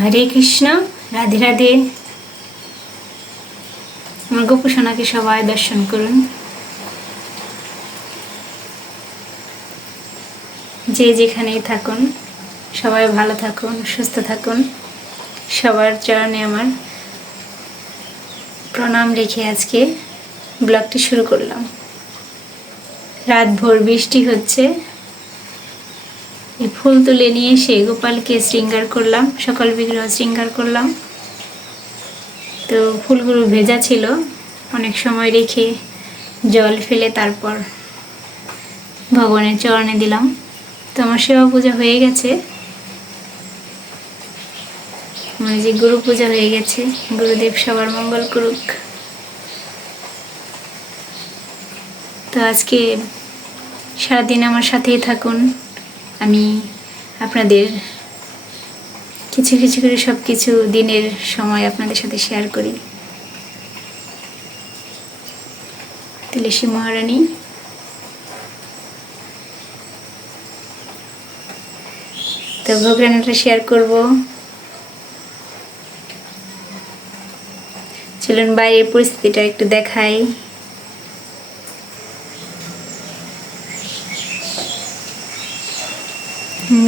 হরে কৃষ্ণ। রাধে রাধে। আমার গোপুসোনাকে সবাই দর্শন করুন। যে যেখানেই থাকুন সবাই ভালো থাকুন, সুস্থ থাকুন। সবার চরণে আমার প্রণাম রেখে আজকে ব্লগটি শুরু করলাম। রাত ভোর বৃষ্টি হচ্ছে। এই ফুল তুলে নিয়ে এসে গোপালকে শৃঙ্গার করলাম, সকাল বিগ্রহ শৃঙ্গার করলাম। তো ফুলগুলো ভেজা ছিল, অনেক সময় রেখে জল ফেলে তারপর ভগবানের চরণে দিলাম। তো আমার সেবা পূজা হয়ে গেছে, মানে যে গুরু পূজা হয়ে গেছে। গুরুদেব সবার মঙ্গল করুক। তো আজকে সারাদিন আমার সাথেই থাকুন। আমি আপনাদের কিছু কিছু করে সব কিছু দিনের সময় আপনাদের সাথে শেয়ার করি। তুলসী মহারানী, তো ভোগ রান্নাটা শেয়ার করব। চলুন বাইরের পরিস্থিতিটা একটু দেখাই।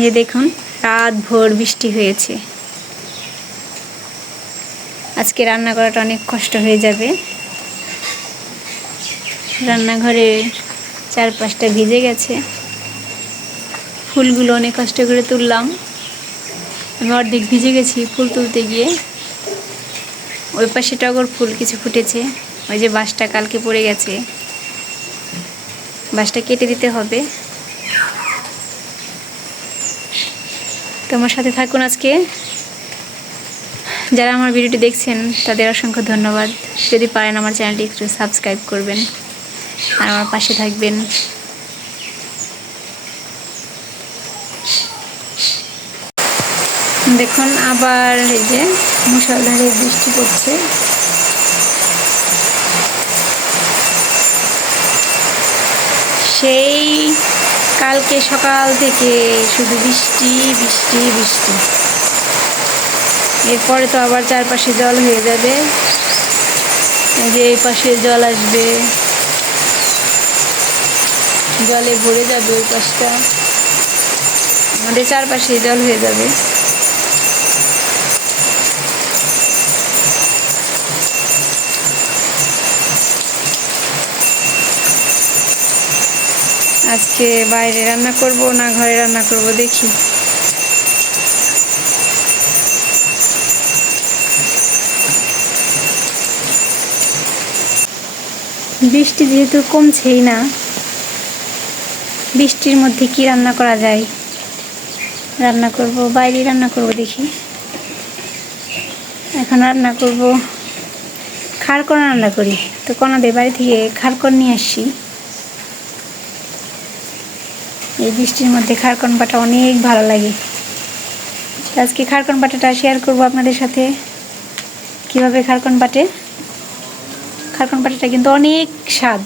যে দেখুন, রাত ভোর বৃষ্টি হয়েছে। আজকে রান্না করাটা অনেক কষ্ট হয়ে যাবে। রান্নাঘরে চারপাশটা ভিজে গেছে। ফুলগুলো অনেক কষ্ট করে তুললাম। আমি অর্ধেক ভিজে গেছি ফুল তুলতে গিয়ে। ওই পাশে টগর ফুল কিছু ফুটেছে। ওই যে বাঁশটা কালকে পড়ে গেছে, বাঁশটা কেটে দিতে হবে। তোমার সাথে থাকুন আজকে। যারা আমার ভিডিওটি দেখছেন তাদের অসংখ্য ধন্যবাদ। যদি পারেন আমার চ্যানেলটি একটু সাবস্ক্রাইব করবেন আর আমার পাশে থাকবেন। দেখুন আবার এই যে মুষলধারে বৃষ্টি পড়ছে। সেই কালকে সকাল থেকে শুধু বৃষ্টি বৃষ্টি বৃষ্টি। এরপরে তো আবার চারপাশে জল হয়ে যাবে। এই যে এই পাশে জল আসবে, জলে ভরে যাবে ওই পাশটা। আমাদের চারপাশে জল হয়ে যাবে। আজকে বাইরে রান্না করব না ঘরে রান্না করব দেখি। বৃষ্টি যেহেতু কমছেই না, বৃষ্টির মধ্যে কি রান্না করা যায়? রান্না করব, বাইরে রান্না করব দেখি। এখন রান্না করব খারকন রান্না করি। তো কনাদের বাড়ি থেকে খারকন নিয়ে আসছি। এই বৃষ্টির মধ্যে খারকন বাটা অনেক ভালো লাগে। আজকে খারকন বাটাটা শেয়ার করব আপনাদের সাথে, কিভাবে খারকন বাটে। খারকন বাটাটা কিন্তু অনেক স্বাদ।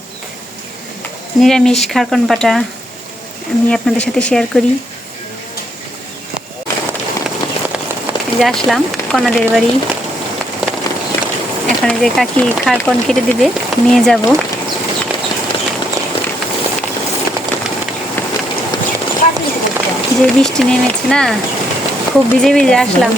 নিরামিষ খারকন বাটা আমি আপনাদের সাথে শেয়ার করি। এই যে আসলাম কনাদের বাড়ি। এখন যে কাকি খারকন কেটে দিবে, নিয়ে যাব। যে বৃষ্টি নেমেছে না, খুব ভিজে ভিজে আসলাম।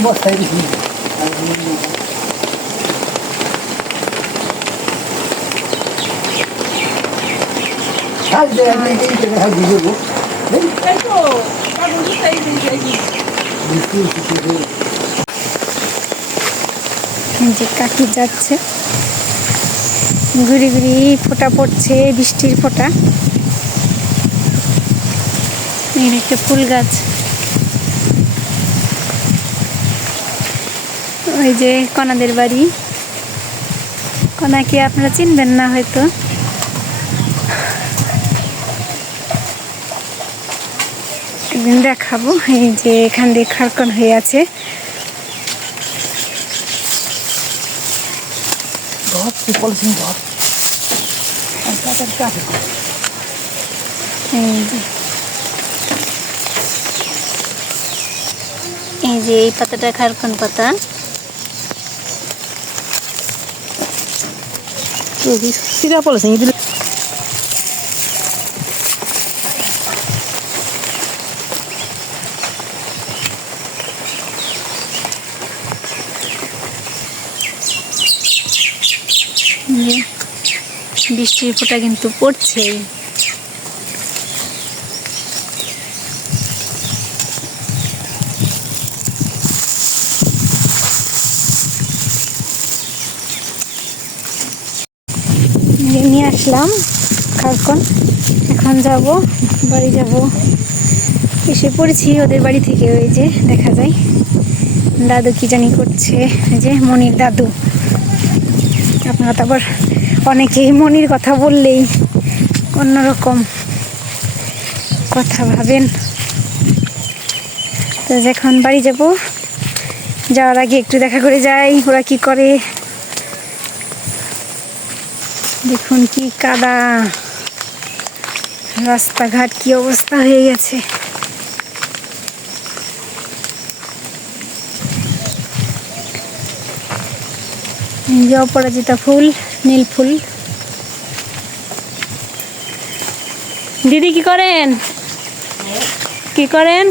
যে কাকি যাচ্ছে, গুড়ি গুড়ি ফোঁটা পড়ছে, বৃষ্টির ফোঁটা। একটা ফুল গাছ। ওই যে কনাদের বাড়ি। কনাকে আপনারা চিনবেন না হয়তো। একদিন দেখাবো। এই যে এখান দিয়ে খারকন হয়ে আছে। এই যে এই পাতাটা খারকন পাতা। সিরা পড়েছে বৃষ্টির ফোঁটা কিন্তু পড়ছেই। নিয়ে আসলাম খারকন, এখন যাব বাড়ি যাব। এসে পড়েছি ওদের বাড়ি থেকে, ওই যে দেখা যায় দাদু কি জানি করছে, এই যে মনির দাদু। আপনারা তো আবার অনেকেই মনির কথা বললেই অন্যরকম কথা ভাবেন। তো যখন বাড়ি যাব, যাওয়ার আগে একটু দেখা করে যাই ওরা কি করে। দেখুন কি কাদা, রাস্তাঘাট কি অবস্থা হয়ে গেছে। যে অপরাজিতা ফুল, নীল ফুল। দিদি কি করেন? কি করেন?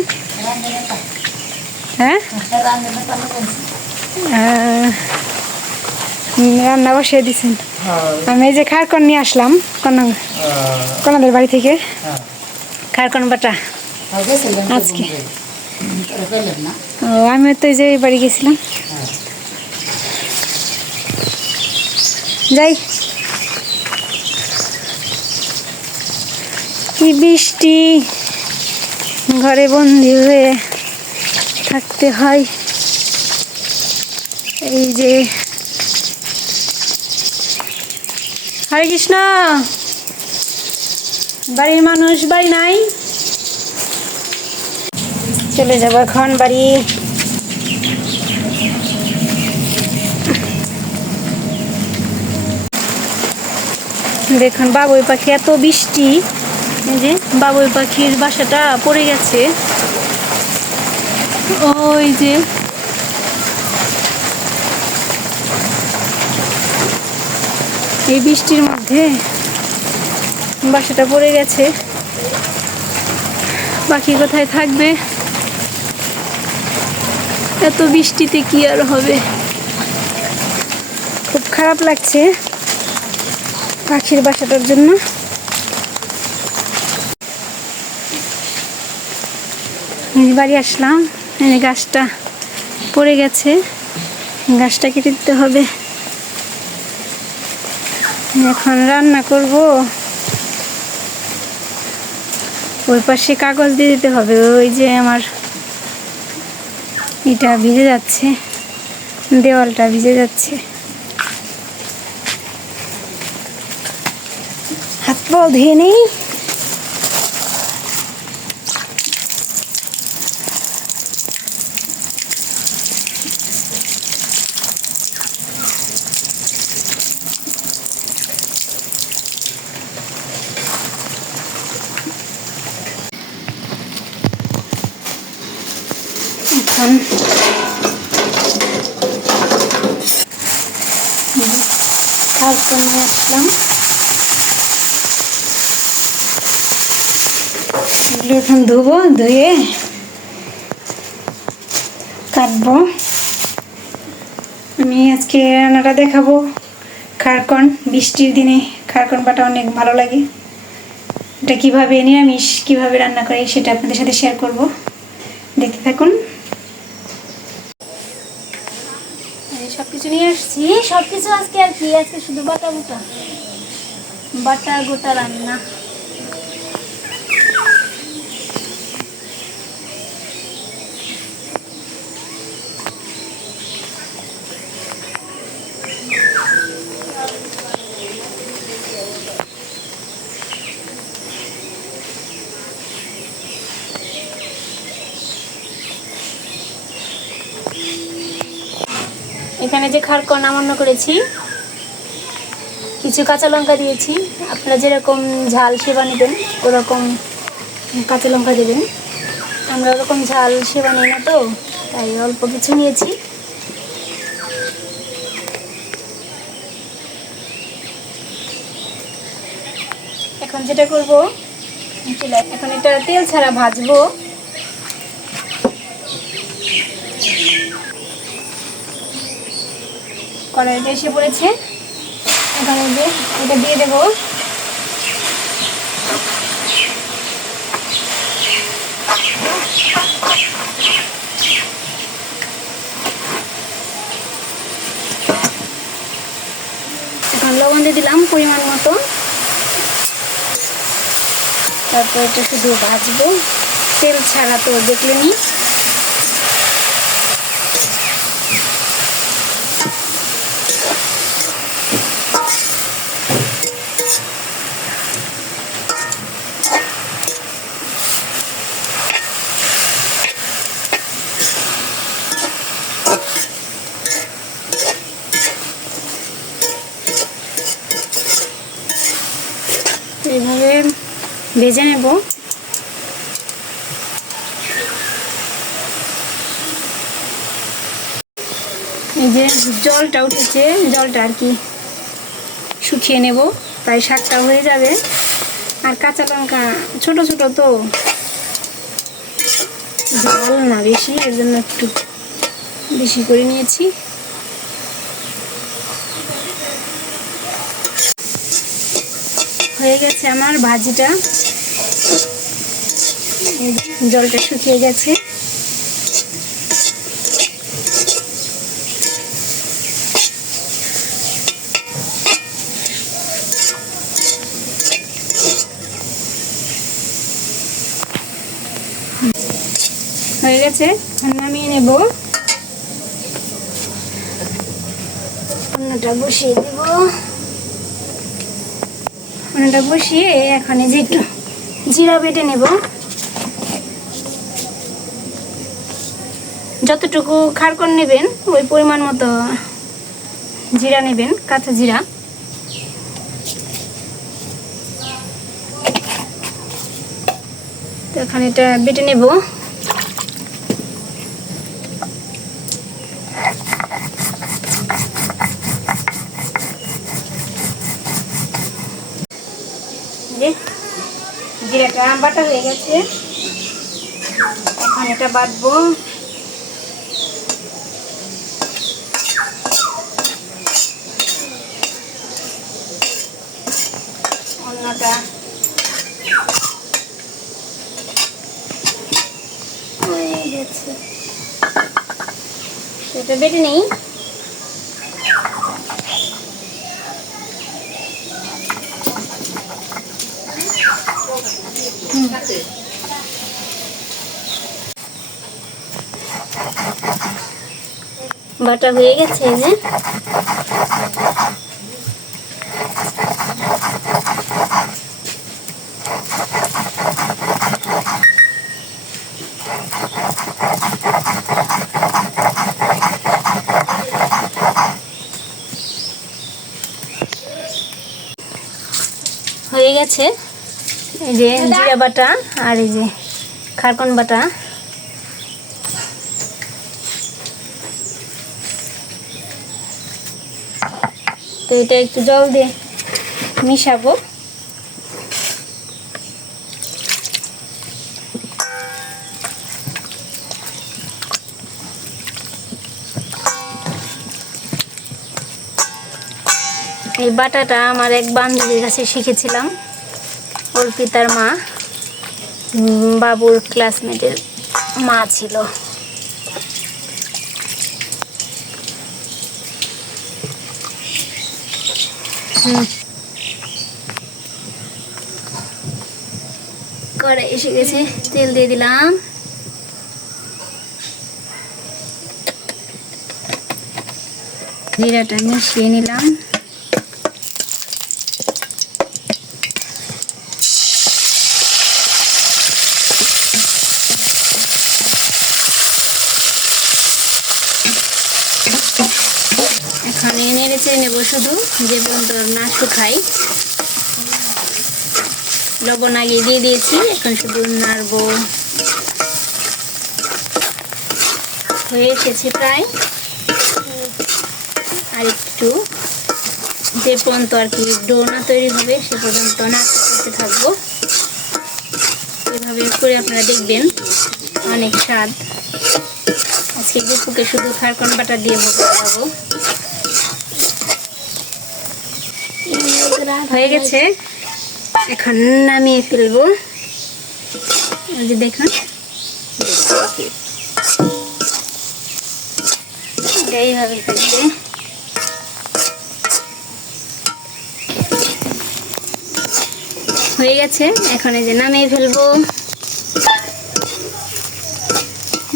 হ্যাঁ, রান্না বসিয়ে দিছেন। আমি এই যে খারকন নিয়ে আসলাম কনাদের বাড়ি থেকে, খারকন বাটা আজকে। ও, আমি তো এই যে বাড়ি গেছিলাম। যাই, কি বৃষ্টি, ঘরে বন্দি হয়ে থাকতে হয়। এই যে হরে কৃষ্ণ, বাড়ির মানুষ বাড়ি নাই, চলে যাবো এখন বাড়ি। দেখুন বাবুই পাখি, এত বৃষ্টি, এই যে বাবুই পাখির বাসাটা পড়ে গেছে। ওই যে এই বৃষ্টির মধ্যে বাসাটা পড়ে গেছে। পাখি কোথায় থাকবে, এত বৃষ্টিতে কি আর হবে। খুব খারাপ লাগছে পাখির বাসাটার জন্য। বাড়ি আসলাম, এই গাছটা পড়ে গেছে, গাছটা কেটে দিতে হবে। এখন রান্না করব, ওই পাশে কাগজ দিয়ে দিতে হবে। ওই যে আমার এটা ভিজে যাচ্ছে, দেওয়ালটা ভিজে যাচ্ছে। হাত পাও ধুয়ে নেই। এখন খারকন নিয়ে আসলাম, এগুলো এখন ধুবো, ধুয়ে কাটবো। আমি আজকে রান্নাটা দেখাবো খারকন। বৃষ্টির দিনে খারকন বাটা অনেক ভালো লাগে। এটা কীভাবে নিরামিষ কীভাবে রান্না করে সেটা আপনাদের সাথে শেয়ার করব, দেখতে থাকুন। সব কিছু নিয়ে আসছি, সব কিছু আজকে আর কি, আজকে শুধু বাটা গোটা বাটা গোটা রান্না। এখানে যে খারকন নামান্য করেছি, কিছু কাঁচা লঙ্কা দিয়েছি। আপনারা যেরকম ঝাল সেবা নেবেন ওরকম কাঁচা লঙ্কা দেবেন। আমরা ওরকম ঝাল সেবা নিই না, তো তাই অল্প কিছু নিয়েছি। এখন যেটা করব, এখন এটা তেল ছাড়া ভাজবো। কড়াইটা এসে পড়েছে, এখন এই যে এটা দিয়ে দেবো। এখন লবণ দিয়ে দিলাম পরিমাণ মতো। তারপর এটা শুধু ভাজবো, তেল ছাড়া তো দেখলেনি। এইভাবে ভেজে নেব। এই যে জলটা উঠেছে, জলটা আর কি শুকিয়ে নেব, তাই শাকটা হয়ে যাবে। আর কাঁচা লঙ্কা ছোট ছোট তো, ঝাল না বেশি, এর জন্য একটু বেশি করে নিয়েছি। হয়ে গেছে আমার ভাজিটা, জলটা শুকিয়ে গেছে। হয়ে গেছে, নামিয়ে নেব। রান্নাটা বসিয়ে দেব। রান্নাটা বসিয়ে এখন এই যে একটু জিরা বেটে নেব। যতটুকু খারকন নেবেন ওই পরিমাণ মতো জিরা নেবেন, কাঁচা জিরা। তো এখন এটা বেটে নেব। জিরাটা বাটা হয়ে গেছে, এখন এটা বাটবো। অন্যটা হয়ে গেছে, এটা বেটে নেই। বাটা হয়ে গেছে, এই যে হয়ে গেছে। এই যে জিরা বাটা আর এই যে খারকন বাটা। তো এটা একটু জল দিয়ে মিশাবো। এই বাটাটা আমার এক বান্ধবীর কাছে শিখেছিলাম, অর্পিতার মা, বাবুর ক্লাসমেটের মা ছিল। কড়াই এসে গেছে, তেল দিয়ে দিলাম। জিরাটা মিশিয়ে নিলাম। এখন নেড়ে চেড়ে নেবো শুধু, যে পর্যন্ত না শুকাই। লবণ আগে দিয়ে দিয়েছি, এখন শুধু নাড়বো। হয়ে এসেছে প্রায়। আর একটু যে পর্যন্ত আর কি ডোনা তৈরি হবে সে পর্যন্ত নাড়তে করতে থাকবো। এভাবে করে আপনারা দেখবেন, অনেক স্বাদ। আজকে গুপুকে শুধু খারকন বাটা দিয়ে ভোগ লাগাবো। হয়ে গেছে, এখন নামিয়ে ফেলবো। ওই যে দেখুন, এইভাবে থাকবে। হয়ে গেছে, এখন এই যে নামিয়ে ফেলবো।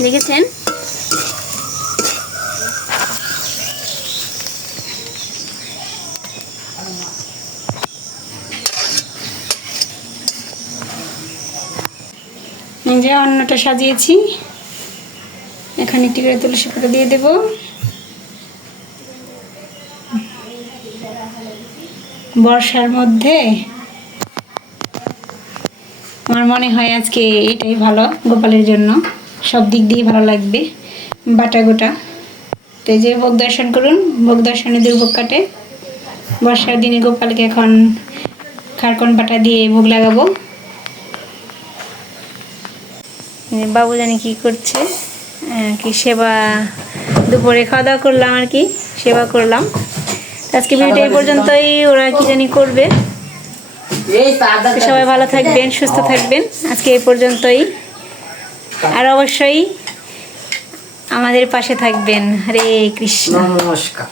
দেখেছেন? এই যে অন্নটা সাজিয়েছি, এখন একটি করে তুলসী পাতা দিয়ে দেব। বর্ষার মধ্যে আমার মনে হয় আজকে এটাই ভালো গোপালের জন্য, সব দিক দিয়ে ভালো লাগবে। বাটা গোটা তো এই যে ভোগ দর্শন করুন, ভোগ দর্শনে দুর্ভোগ কাটে। বর্ষার দিনে গোপালকে এখন খারকন বাটা দিয়ে ভোগ লাগাবো। বাবু জানি কি করছে, কি সেবা, দুপুরে খাওয়া দাওয়া করলাম আর কি, সেবা করলাম। আজকে ভিডিওটা এই পর্যন্তই, ওরা কি জানি করবে। সবাই ভালো থাকবেন, সুস্থ থাকবেন, আজকে এই পর্যন্তই। আর অবশ্যই আমাদের পাশে থাকবেন। হরে কৃষ্ণ। নমস্কার।